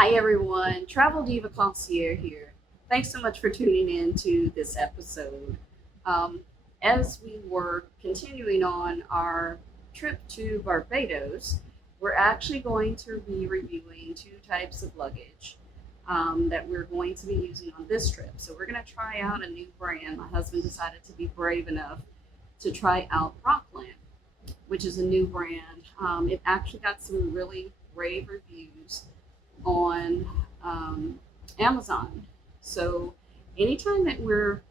Hi everyone, Travel Diva Concierge here. Thanks so much for tuning in to this episode. Um, as we were continuing on our trip to Barbados, we're actually going to be reviewing two types of luggage that we're going to be using on this trip. So we're going to try out a new brand. My husband decided to be brave enough to try out Rockland, which is a new brand. It actually got some really rave reviews on Amazon. So anytime that we're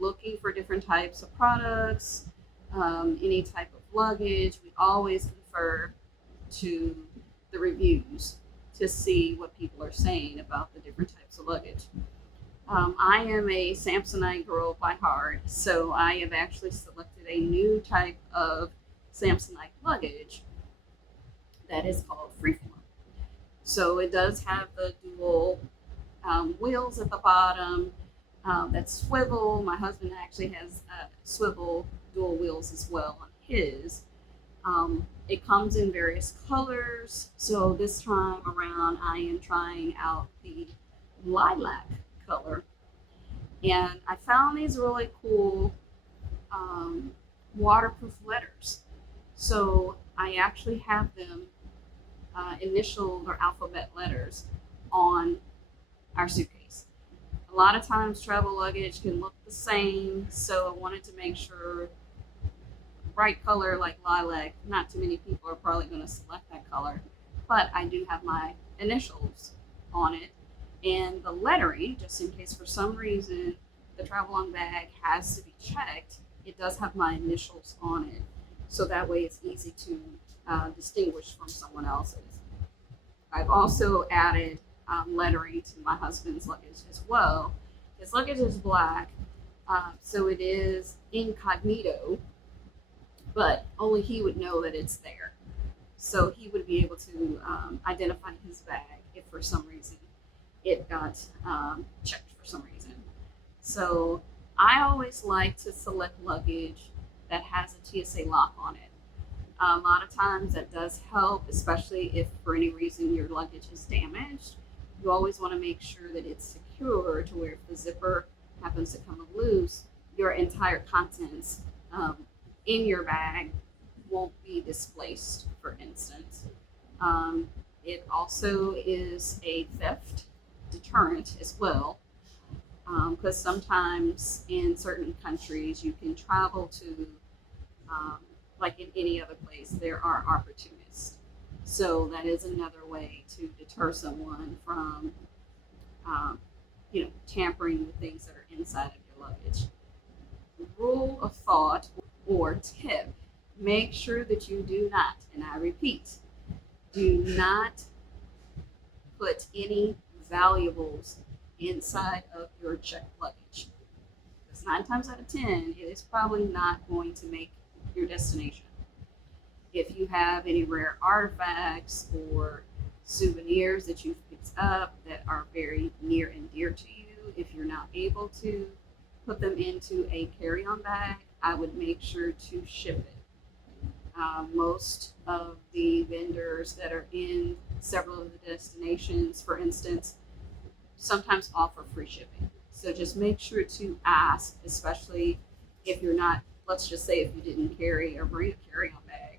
looking for different types of products, any type of luggage, we always confer to the reviews to see what people are saying about the different types of luggage. I am a Samsonite girl by heart, so I have actually selected a new type of Samsonite luggage that is called Freeform. So it does have the dual wheels at the bottom that swivel. My husband actually has swivel dual wheels as well on his. It comes in various colors. So this time around, I am trying out the lilac color. And I found these really cool waterproof letters. So I actually have them initial or alphabet letters on our suitcase. A lot of times travel luggage can look the same, so I wanted to make sure bright color like lilac, not too many people are probably going to select that color, but I do have my initials on it. And the lettering, just in case for some reason the travel on bag has to be checked, it does have my initials on it. So that way it's easy to distinguish from someone else's. I've also added lettering to my husband's luggage as well. His luggage is black, so it is incognito, but only he would know that it's there. So he would be able to identify his bag if for some reason it got checked for some reason. So I always like to select luggage that has a TSA lock on it. A lot of times that does help, especially if for any reason your luggage is damaged. You always want to make sure that it's secure to where if the zipper happens to come loose, your entire contents in your bag won't be displaced, for instance. It also is a theft deterrent as well, because sometimes in certain countries you can travel to um, like in any other place, there are opportunists. So that is another way to deter someone from, um, tampering with things that are inside of your luggage. Rule of thought or tip: make sure that you do not, and I repeat, do not put any valuables inside of your checked luggage. Because 9 times out of 10, it is probably not going to make your destination. If you have any rare artifacts or souvenirs that you've picked up that are very near and dear to you, if you're not able to put them into a carry-on bag, I would make sure to ship it. Most of the vendors that are in several of the destinations, for instance, sometimes offer free shipping. So just make sure to ask, especially if you're not, let's just say if you didn't carry or bring a carry-on bag,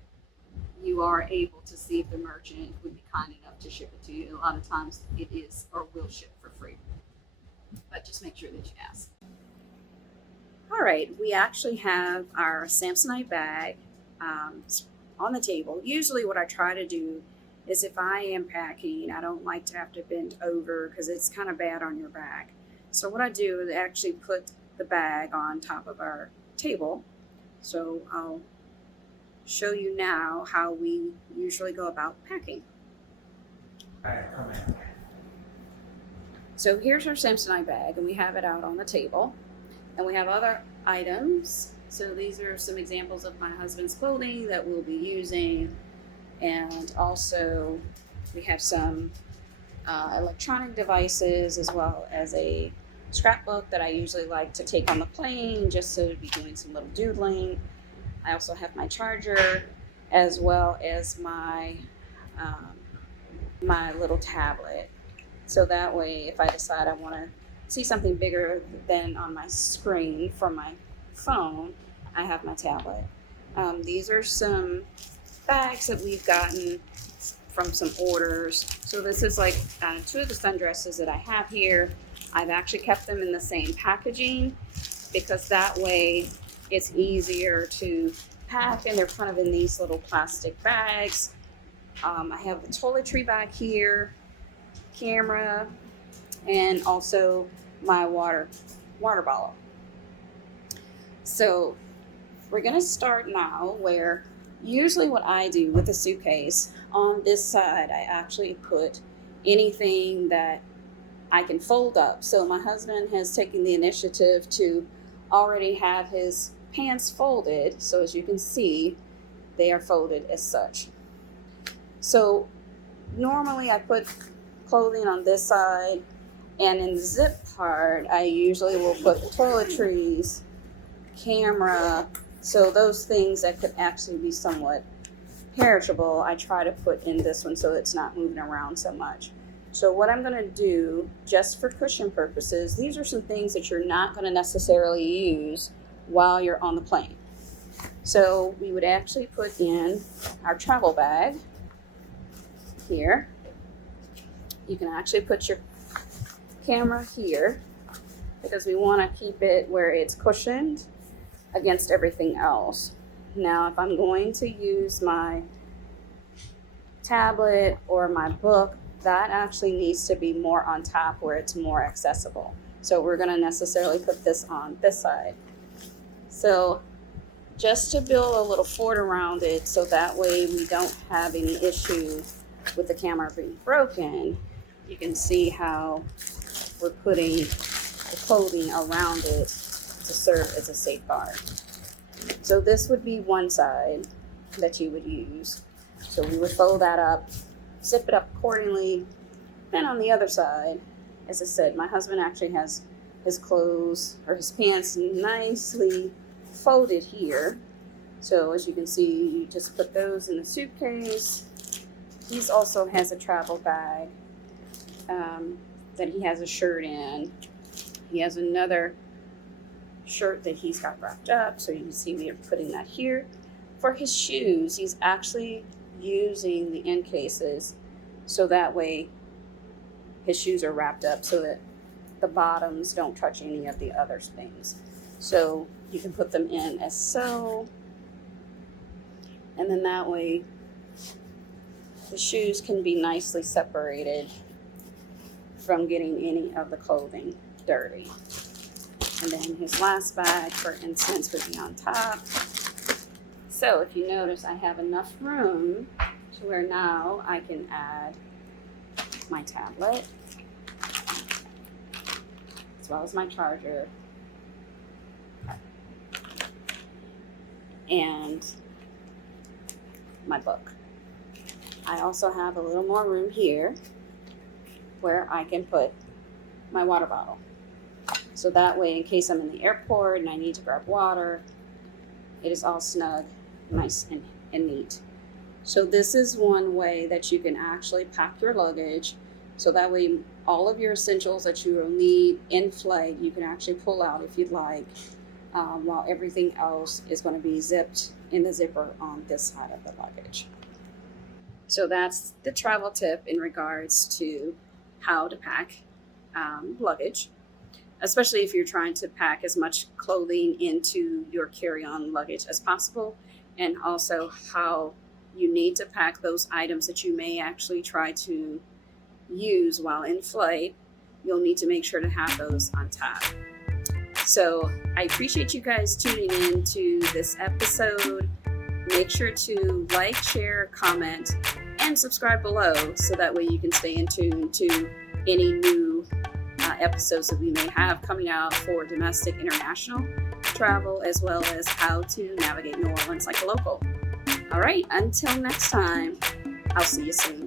you are able to see if the merchant would be kind enough to ship it to you. A lot of times it is or will ship for free, but just make sure that you ask. All right, we actually have our Samsonite bag on the table. Usually, what I try to do is if I am packing, I don't like to have to bend over because it's kind of bad on your back. So, what I do is actually put the bag on top of our table. So, I'll show you now how we usually go about packing. So, here's our Samsonite bag, and we have it out on the table. And we have other items. So these are some examples of my husband's clothing that we'll be using. And also we have some electronic devices as well as a scrapbook that I usually like to take on the plane just to be doing some little doodling. I also have my charger as well as my my little tablet. So that way, if I decide I want to see something bigger than on my screen from my phone, I have my tablet. These are some bags that we've gotten from some orders. So this is like 2 of the sundresses that I have here. I've actually kept them in the same packaging because that way it's easier to pack, and they're kind of in these little plastic bags. I have the toiletry bag here, camera, and also my water bottle. So we're gonna start now, where usually what I do with a suitcase, on this side I actually put anything that I can fold up. So my husband has taken the initiative to already have his pants folded. So as you can see, they are folded as such. So normally I put clothing on this side, and in the zip part, I usually will put toiletries, camera, so those things that could actually be somewhat perishable, I try to put in this one so it's not moving around so much. So what I'm going to do, just for cushion purposes, these are some things that you're not going to necessarily use while you're on the plane. So we would actually put in our travel bag here. You can actually put your camera here because we want to keep it where it's cushioned against everything else. Now, if I'm going to use my tablet or my book, that actually needs to be more on top where it's more accessible. So we're going to necessarily put this on this side. So just to build a little fort around it, so that way we don't have any issues with the camera being broken, you can see how we're putting the clothing around it to serve as a safeguard. So this would be one side that you would use. So we would fold that up, zip it up accordingly. Then on the other side, as I said, my husband actually has his clothes or his pants nicely folded here. So as you can see, you just put those in the suitcase. He also has a travel bag that he has a shirt in. He has another shirt that he's got wrapped up, so you can see me putting that here. For his shoes, he's actually using the end cases, so that way his shoes are wrapped up so that the bottoms don't touch any of the other things. So you can put them in as so, and then that way the shoes can be nicely separated from getting any of the clothing dirty. And then his last bag, for instance, would be on top. So if you notice, I have enough room to where now I can add my tablet, as well as my charger, and my book. I also have a little more room here where I can put my water bottle. So that way, in case I'm in the airport and I need to grab water, it is all snug, nice, and neat. So this is one way that you can actually pack your luggage. So that way, all of your essentials that you will need in flight, you can actually pull out if you'd like, while everything else is going to be zipped in the zipper on this side of the luggage. So that's the travel tip in regards to how to pack luggage, especially if you're trying to pack as much clothing into your carry-on luggage as possible, and also how you need to pack those items that you may actually try to use while in flight. You'll need to make sure to have those on top. So I appreciate you guys tuning in to this episode. Make sure to like, share, comment, and subscribe below so that way you can stay in tune to any new episodes that we may have coming out for domestic, international travel, as well as how to navigate New Orleans like a local. All right, until next time, I'll see you soon.